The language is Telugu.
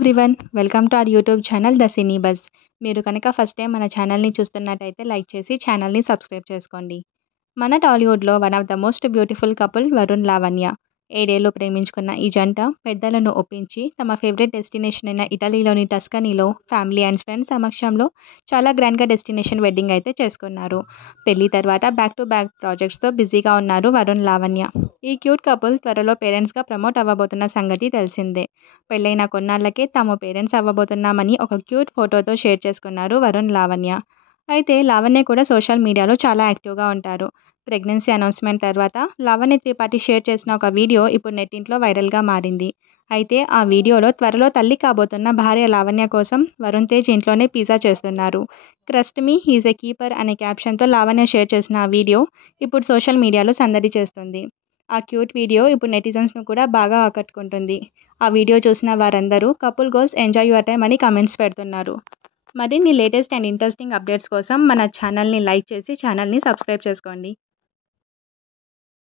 Everyone. Welcome to our YouTube channel the cine buzz. మీరు కనుక ఫస్ట్ టైం మన ఛానల్‌ని చూస్తున్నట్టయితే లైక్ చేసి ఛానల్‌ని సబ్స్క్రైబ్ చేసుకోండి. మన టాలీవుడ్‌లో one of the most beautiful couple Varun, Lavanya. 7 ఏళ్లు ప్రేమించుకున్న ఈ జంట పెద్దలను ఒప్పించి తమ ఫేవరెట్ డెస్టినేషన్ అయిన ఇటలీలోని టస్కనీలో ఫ్యామిలీ అండ్ ఫ్రెండ్స్ సమక్షంలో చాలా గ్రాండ్‌గా డెస్టినేషన్ వెడ్డింగ్ అయితే చేసుకున్నారు. పెళ్లి తర్వాత బ్యాక్ టు బ్యాక్ ప్రాజెక్ట్స్‌తో బిజీగా ఉన్నారు వరుణ్, లావణ్య. ఈ క్యూట్ కపుల్ త్వరలో పేరెంట్స్‌గా ప్రమోట్ అవ్వబోతున్న సంగతి తెలిసిందే. పెళ్లైన కొన్నాళ్లకే తాము పేరెంట్స్ అవ్వబోతున్నామని ఒక క్యూట్ ఫోటోతో షేర్ చేసుకున్నారు వరుణ్, లావణ్య. అయితే లావణ్య కూడా సోషల్ మీడియాలో చాలా యాక్టివ్‌గా ఉంటారు. ప్రెగ్నెన్సీ అనౌన్స్‌మెంట్ తర్వాత లావణ్య త్రిపాఠి షేర్ చేసిన ఒక వీడియో ఇప్పుడు నెట్టింట్లో వైరల్‌గా మారింది. అయితే ఆ వీడియోలో త్వరలో తల్లి కాబోతున్న భార్య లావణ్య కోసం వరుణ్ తేజ్ ఇంట్లోనే పిజ్జా చేస్తున్నారు. ట్రస్ట్ మీ హీఈస్ ఎ కీపర్ అనే క్యాప్షన్‌తో లావణ్య షేర్ చేసిన ఆ వీడియో ఇప్పుడు సోషల్ మీడియాలో సందడి చేస్తుంది. ఆ క్యూట్ వీడియో ఇప్పుడు నెటిజన్స్‌ను కూడా బాగా ఆకట్టుకుంటుంది. ఆ వీడియో చూసిన వారందరూ couple goals enjoy your time అని కామెంట్స్ పెడుతున్నారు. మరిన్ని లేటెస్ట్ అండ్ ఇంట్రెస్టింగ్ అప్డేట్స్ కోసం మన ఛానల్‌ని లైక్ చేసి ఛానల్‌ని సబ్స్క్రైబ్ చేసుకోండి.